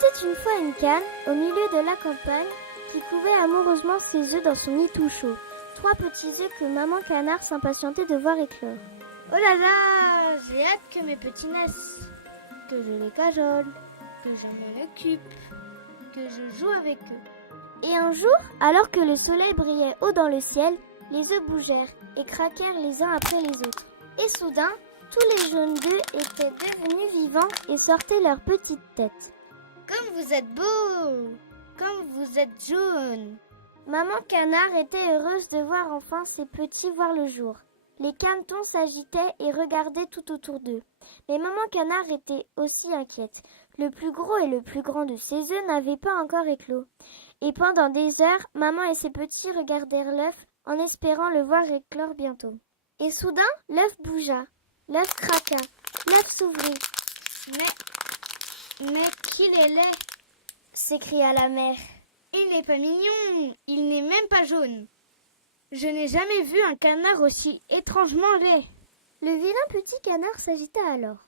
était une fois une canne au milieu de la campagne qui couvait amoureusement ses œufs dans son nid tout chaud. 3 petits œufs que maman canard s'impatientait de voir éclore. Oh là là, j'ai hâte que mes petits naissent, que je les cajole, que je m'en occupe, que je joue avec eux. Et un jour, alors que le soleil brillait haut dans le ciel, les œufs bougèrent et craquèrent les uns après les autres. Et soudain, tous les jaunes d'œufs étaient devenus vivants et sortaient leurs petites têtes. Comme vous êtes beaux, comme vous êtes jaunes. Maman canard était heureuse de voir enfin ses petits voir le jour. Les canetons s'agitaient et regardaient tout autour d'eux. Mais maman canard était aussi inquiète. Le plus gros et le plus grand de ses œufs n'avaient pas encore éclos. Et pendant des heures, maman et ses petits regardèrent l'œuf en espérant le voir éclore bientôt. Et soudain, l'œuf bougea. L'œuf craqua. L'œuf s'ouvrit. Mais qu'il est laid, s'écria la mère. Il n'est pas mignon, il n'est même pas jaune. Je n'ai jamais vu un canard aussi étrangement laid. Le vilain petit canard s'agita alors,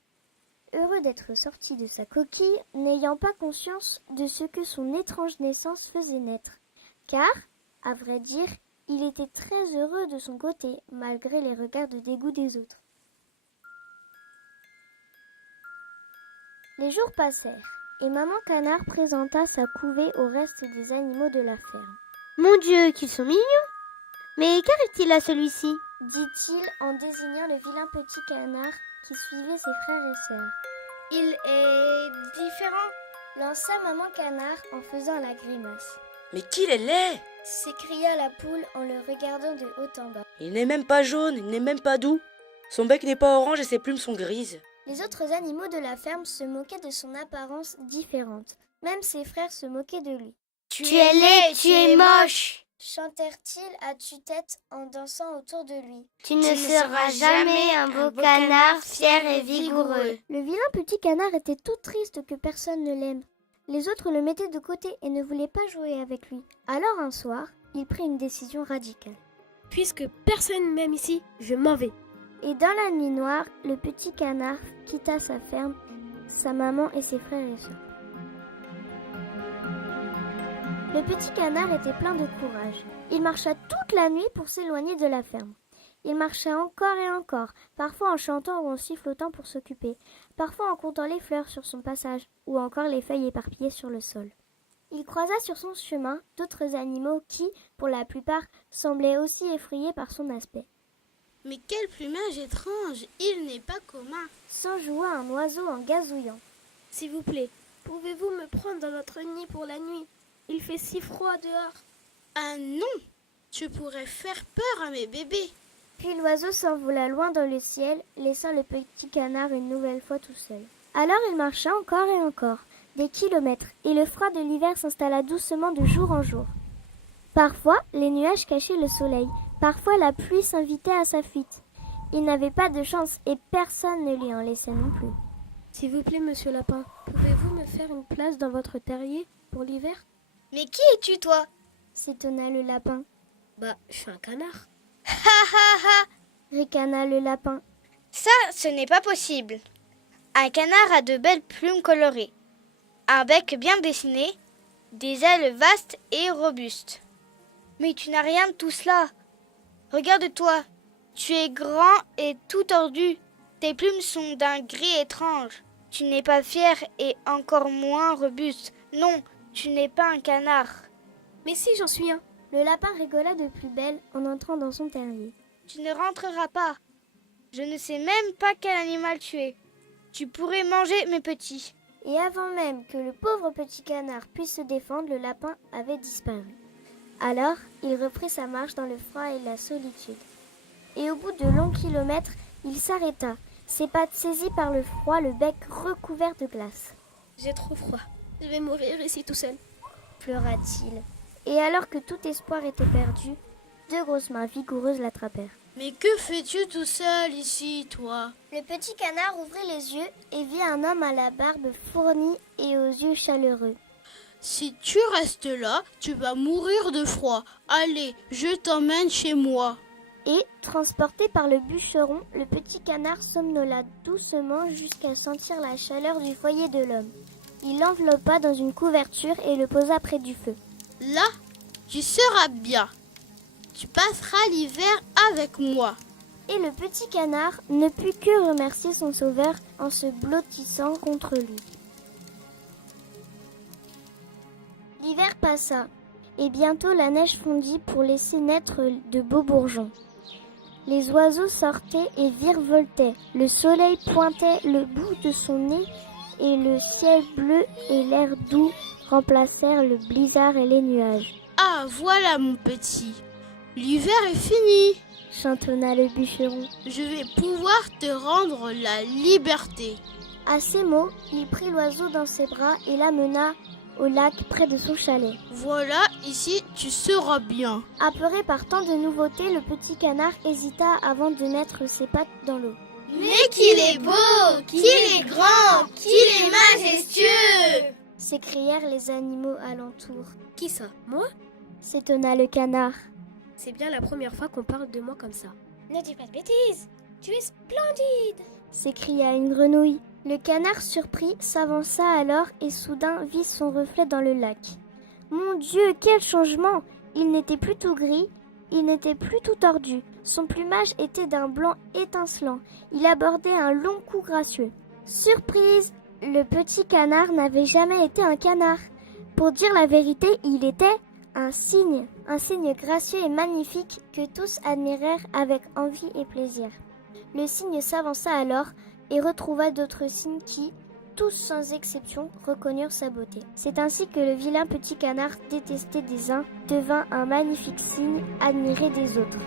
heureux d'être sorti de sa coquille, n'ayant pas conscience de ce que son étrange naissance faisait naître. Car, à vrai dire, il était très heureux de son côté, malgré les regards de dégoût des autres. Les jours passèrent, et maman canard présenta sa couvée au reste des animaux de la ferme. « Mon Dieu, qu'ils sont mignons! Mais qu'arrive-t-il à celui-ci » dit-il en désignant le vilain petit canard qui suivait ses frères et sœurs. « Il est différent » lança maman canard en faisant la grimace. « Mais qu'il est laid » s'écria la poule en le regardant de haut en bas. « Il n'est même pas jaune, il n'est même pas doux. Son bec n'est pas orange et ses plumes sont grises. » Les autres animaux de la ferme se moquaient de son apparence différente. Même ses frères se moquaient de lui. « Tu es laid, tu es moche !» chantèrent-ils à tue-tête en dansant autour de lui. « Tu ne seras jamais un beau canard fier et vigoureux. » Le vilain petit canard était tout triste que personne ne l'aime. Les autres le mettaient de côté et ne voulaient pas jouer avec lui. Alors un soir, il prit une décision radicale. Puisque personne ne m'aime ici, je m'en vais. Et dans la nuit noire, le petit canard quitta sa ferme, sa maman et ses frères et sœurs. Le petit canard était plein de courage. Il marcha toute la nuit pour s'éloigner de la ferme. Il marcha encore et encore, parfois en chantant ou en sifflotant pour s'occuper, parfois en comptant les fleurs sur son passage, ou encore les feuilles éparpillées sur le sol. Il croisa sur son chemin d'autres animaux qui, pour la plupart, semblaient aussi effrayés par son aspect. Mais quel plumage étrange, il n'est pas commun, s'enjoua un oiseau en gazouillant. S'il vous plaît, pouvez-vous me prendre dans votre nid pour la nuit? Il fait si froid dehors. Ah non, tu pourrais faire peur à mes bébés. Puis l'oiseau s'envola loin dans le ciel, laissant le petit canard une nouvelle fois tout seul. Alors il marcha encore et encore, des kilomètres, et le froid de l'hiver s'installa doucement de jour en jour. Parfois, les nuages cachaient le soleil, parfois la pluie s'invitait à sa fuite. Il n'avait pas de chance et personne ne lui en laissait non plus. S'il vous plaît, monsieur Lapin, pouvez-vous me faire une place dans votre terrier pour l'hiver? Mais qui es-tu, toi? S'étonna le lapin. Bah, je suis un canard. Ha ha ha! Ricana le lapin. Ça, ce n'est pas possible. Un canard a de belles plumes colorées, un bec bien dessiné, des ailes vastes et robustes. Mais tu n'as rien de tout cela. Regarde-toi, tu es grand et tout tordu. Tes plumes sont d'un gris étrange. Tu n'es pas fier et encore moins robuste. Non, tu n'es pas un canard. Mais si, j'en suis un. Le lapin rigola de plus belle en entrant dans son terrier. Tu ne rentreras pas. Je ne sais même pas quel animal tu es. Tu pourrais manger mes petits. Et avant même que le pauvre petit canard puisse se défendre, le lapin avait disparu. Alors, il reprit sa marche dans le froid et la solitude. Et au bout de longs kilomètres, il s'arrêta, ses pattes saisies par le froid, le bec recouvert de glace. J'ai trop froid. Je vais mourir ici tout seul, pleura-t-il. Et alors que tout espoir était perdu, 2 grosses mains vigoureuses l'attrapèrent. Mais que fais-tu tout seul ici, toi? Le petit canard ouvrit les yeux et vit un homme à la barbe fournie et aux yeux chaleureux. Si tu restes là, tu vas mourir de froid. Allez, je t'emmène chez moi. Et, transporté par le bûcheron, le petit canard somnola doucement jusqu'à sentir la chaleur du foyer de l'homme. Il l'enveloppa dans une couverture et le posa près du feu. Là, tu seras bien. Tu passeras l'hiver avec moi. Et le petit canard ne put que remercier son sauveur en se blottissant contre lui. L'hiver passa, et bientôt la neige fondit pour laisser naître de beaux bourgeons. Les oiseaux sortaient et virevoltaient, le soleil pointait le bout de son nez, et le ciel bleu et l'air doux remplacèrent le blizzard et les nuages. Ah, voilà mon petit. L'hiver est fini. Chantonna le bûcheron. Je vais pouvoir te rendre la liberté. À ces mots, il prit l'oiseau dans ses bras et l'amena au lac près de son chalet. Voilà, ici, tu seras bien. Apeuré par tant de nouveautés, le petit canard hésita avant de mettre ses pattes dans l'eau. Mais qu'il est beau, qu'il est grand, qu'il est majestueux! S'écrièrent les animaux alentour. Qui ça? Moi? S'étonna le canard. C'est bien la première fois qu'on parle de moi comme ça. Ne dis pas de bêtises, tu es splendide! S'écria une grenouille. Le canard surpris s'avança alors et soudain vit son reflet dans le lac. Mon Dieu, quel changement! Il n'était plus tout gris, il n'était plus tout tordu. Son plumage était d'un blanc étincelant. Il abordait un long cou gracieux. Surprise! Le petit canard n'avait jamais été un canard. Pour dire la vérité, il était un cygne gracieux et magnifique que tous admirèrent avec envie et plaisir. Le cygne s'avança alors et retrouva d'autres cygnes qui, tous sans exception, reconnurent sa beauté. C'est ainsi que le vilain petit canard, détesté des uns, devint un magnifique cygne admiré des autres.